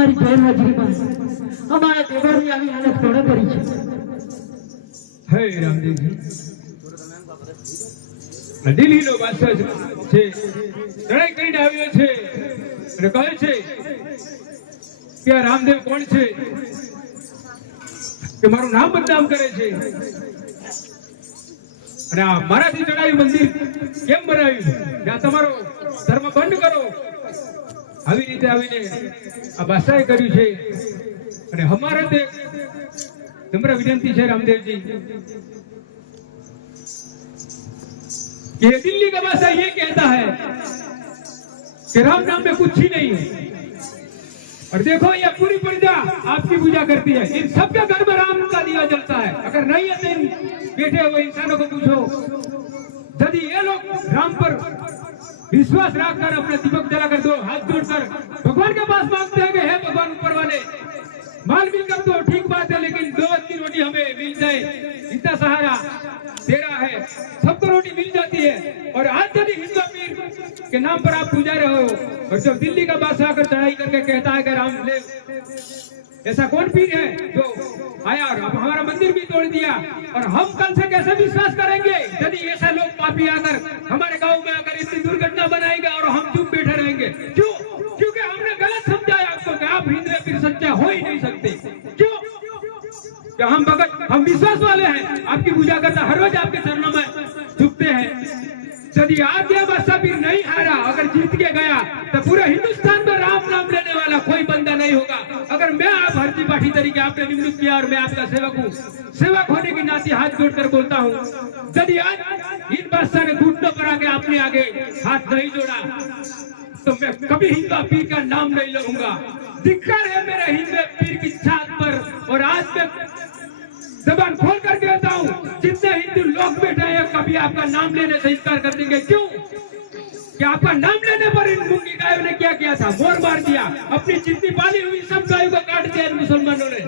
અમારી ગેરહાજરીમાં અમારા દેવરની આવી હાલત કોણે કરી છે? હે રામદેવજી, દિલ્હીનો બાદશાહ છે, લડાઈ કરીને આવ્યો છે અને કહે છે કે આ રામદેવ કોણ છે કે મારું નામ બદનામ કરે છે અને આ મારાથી ચડાવ્યું મંદિર કેમ બનાવ્યું, આ તમારો ધર્મ બંધ કરો, આવી રીતે આવીને આ બાદશાહે કર્યું છે અને અમારા તે नम्र विनती है रामदेव जी कि दिल्ली का बादशाह ये कहता है कि राम नाम में कुछ ही नहीं है, और देखो ये पूरी प्रजा आपकी पूजा करती है, इन सबके घर में राम का दिया जलता है। अगर नहीं है तो इन बैठे हुए इंसानों को पूछो, यदि ये लोग राम पर विश्वास रखकर अपने दीपक जलाकर दो हाथ जोड़कर भगवान के पास मांगते हैं कि हे भगवान ऊपर वाले माल मिलकर तो ठीक बात है, लेकिन दो की रोटी हमें मिल जाए, इतना सहारा तेरा है, सबको रोटी मिल जाती है। और आज यदि हिंदू पीर के नाम पर आप पूजा रहे हो और जब दिल्ली का बादशाह आकर चढ़ाई करके कहता है कि राम ले, ऐसा कौन पीर है जो आया और हमारा मंदिर भी तोड़ दिया, और हम कल से कैसे विश्वास करेंगे यदि ऐसे लोग पापी आकर हमारे गांव में आकर इतनी दुर्घटना बनाएंगे और हम चुप बैठे रहेंगे? क्यों? क्योंकि हमने गलत समझा है आपको कि आप हिंदू पीर सच्चा हो ही नहीं सकते। क्यों? कि हम भगत, हम विश्वास वाले हैं, आपकी पूजा करना हर रोज आपके चरणों में झुकते हैं। यदि आज यह बादशाह पीर नहीं हारा, अगर जीत के गया तो पूरे हिंदुस्तान में राम नाम लेने वाला कोई बंदा नहीं होगा। अगर मैं आप हरजी पाठी तरीके आपने नियुक्त किया और मैं आपका सेवक हूँ, सेवक होने की नाते हाथ जोड़कर बोलता हूँ, यदि आज इन बादशाह ने घुटनों पर आके अपने आगे हाथ नहीं जोड़ा तो मैं कभी हिंदू पीर का नाम नहीं लूंगा। धिक्कार है मेरे हिंदू पीर की छात पर। और आज मैं जबान खोल कर कहता हूँ, जितने हिंदू लोग बैठे हैं कभी आपका नाम लेने से इनकार कर देंगे। क्यों? कि आपका नाम लेने पर इन मूंगी गायों ने क्या किया था? मोर मार दिया, अपनी जितनी पाली हुई सब गायों को काट दिया। मुसलमानों ने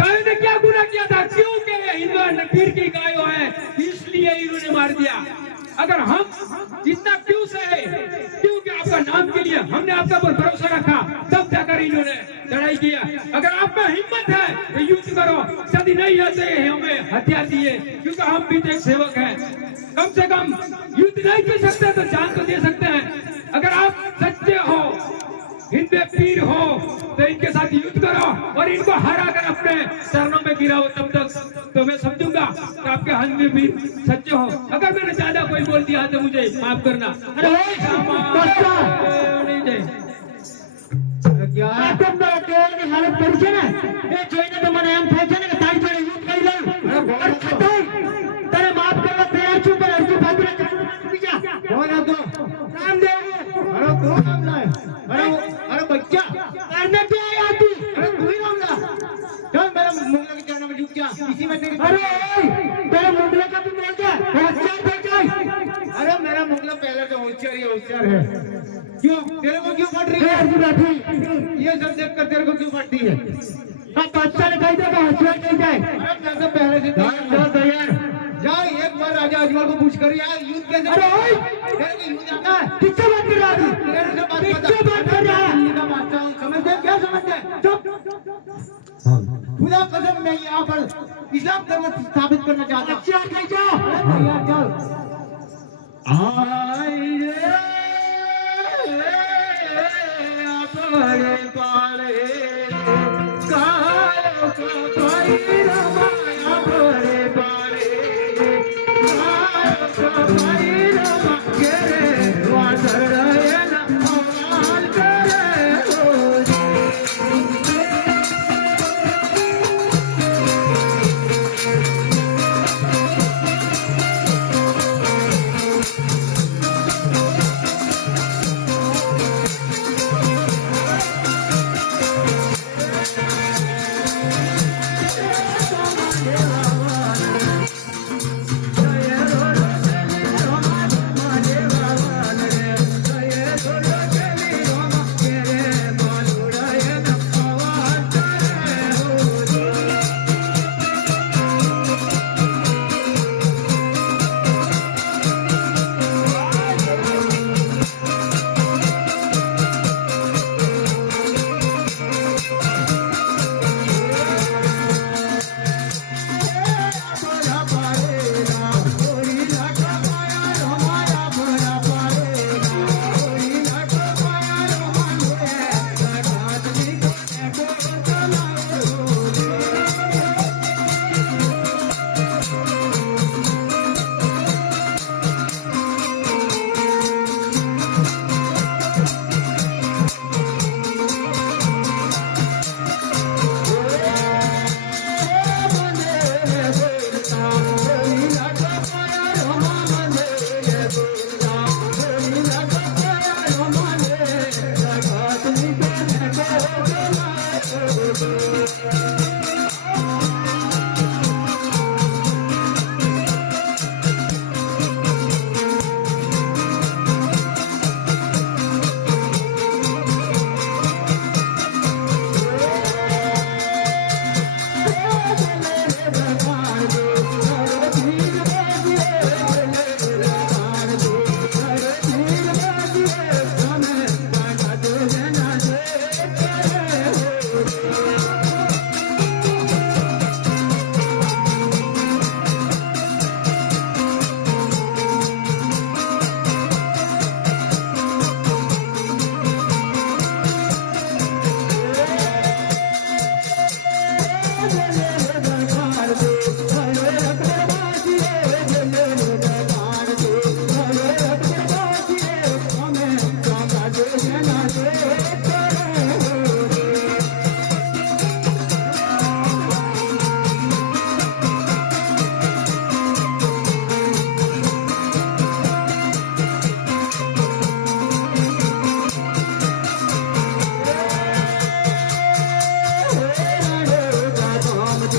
गायों ने क्या गुनाह किया था? क्यों? कि हिंदू पीर की गायों है इसलिए इन्होंने मार दिया। अगर हम इतना क्यों से है? क्योंकि आपका नाम के लिए हमने आपका पर भरोसा रखा, तब जाकर इन्होंने लड़ाई किया। अगर आप में हिम्मत है तो युद्ध करो, यदि नहीं है तो हमें हथियार दिए, क्योंकि हम भी तो एक सेवक हैं। कम से कम युद्ध नहीं कर सकते तो जान तो दे सकते हैं। अगर आप सच्चे हो, हिंदू पीर हो तो इनके साथ युद्ध करो और इनको हरा कर अपने चरणों में गिराओ, तब तक तो मैं समझूंगा कि आपके हिंदू पीर सच्चे हो। अगर मैंने ज्यादा कोई बोल दिया तो मुझे माफ करना। अरे हालत पड़ी है ना, ये જોઈને તો મને એમ થાય છે ને કે તારી જોડે યુદ્ધ કરી લઉં। અરે તારે માફ કરવા તૈયાર છું, પણ અર્જુન ભાગીને ચૂકી જા। કોણ હતો? રામદેવ। અરે કોણ નામ લાય? अरे बच्चा करने क्या आया तू? अरे तू ही नाम ला। चल मेरा मुंगला के चरणों में झुक जा, इसी में तेरी। अरे तेरे मुंगला का तू बोल क्या? होशियार बेटा। अरे मेरा मुंगला पहले से होशियार है। क्यों? तेरे को क्यों फट रही है? अर्जुन बैठी, ये सब देखकर तेरे को क्यों फटती है? हाँ बादशाह ने कह दिया तो होशियार नहीं जाए। अरे मैं तो पहले से तैयार। जाओ एक बार राजा अजमल को पूछ कर यार युद्ध कैसे? अरे तेरे को युद्ध आता है? किससे बात कर रहा है? तेरे से बात कर रहा है। समझते क्या समझते हैं? चुप। खुदा कसम मैं यहाँ पर इस्लाम धर्म स्थापित करना चाहता हूँ। अच्छा नहीं जाओ। यार चल। आई रे अपने पाले कालो को कोई रमाया भरे पाले कालो को कोई रमा करे वादर રામ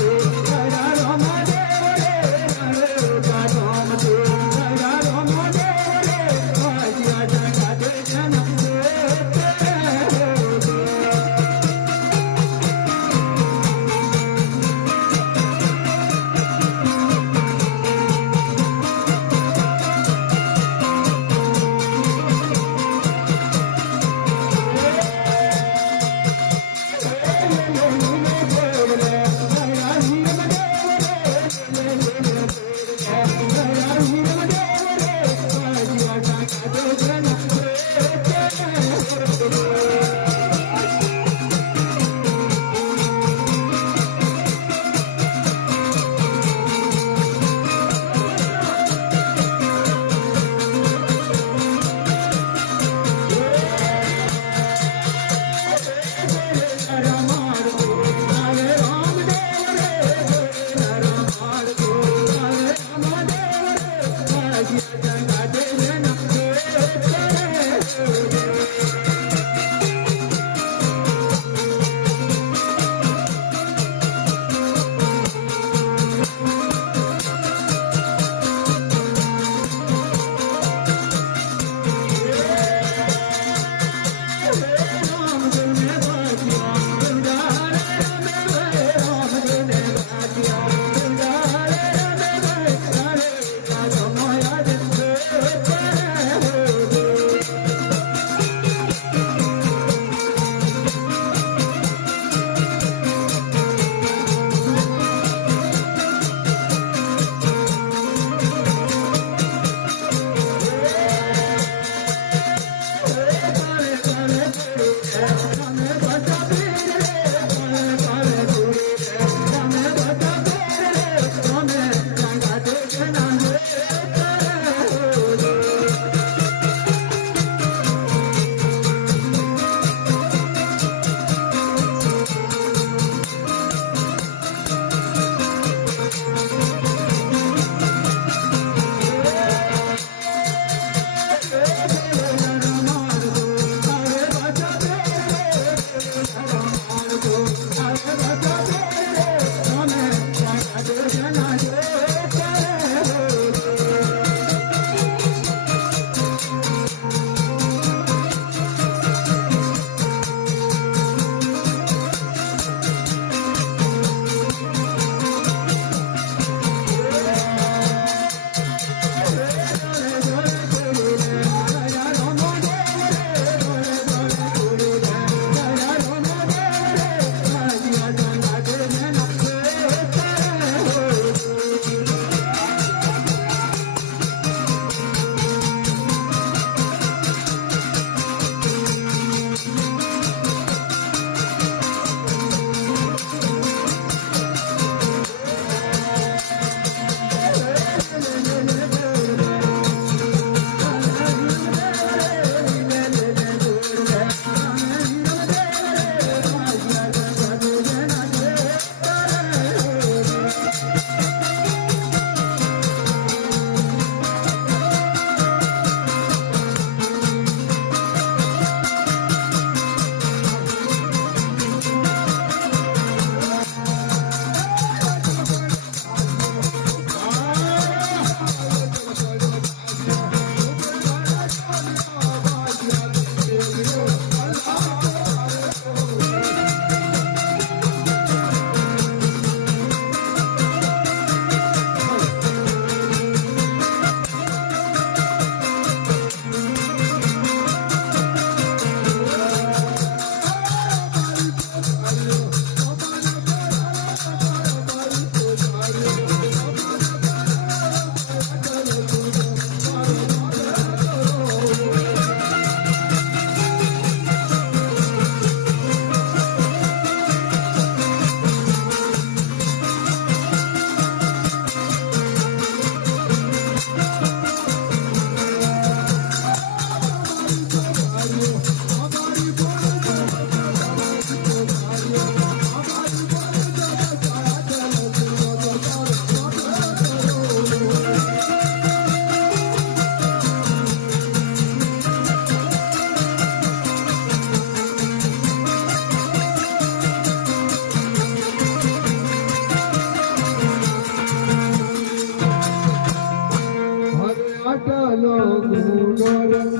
નો ગુનો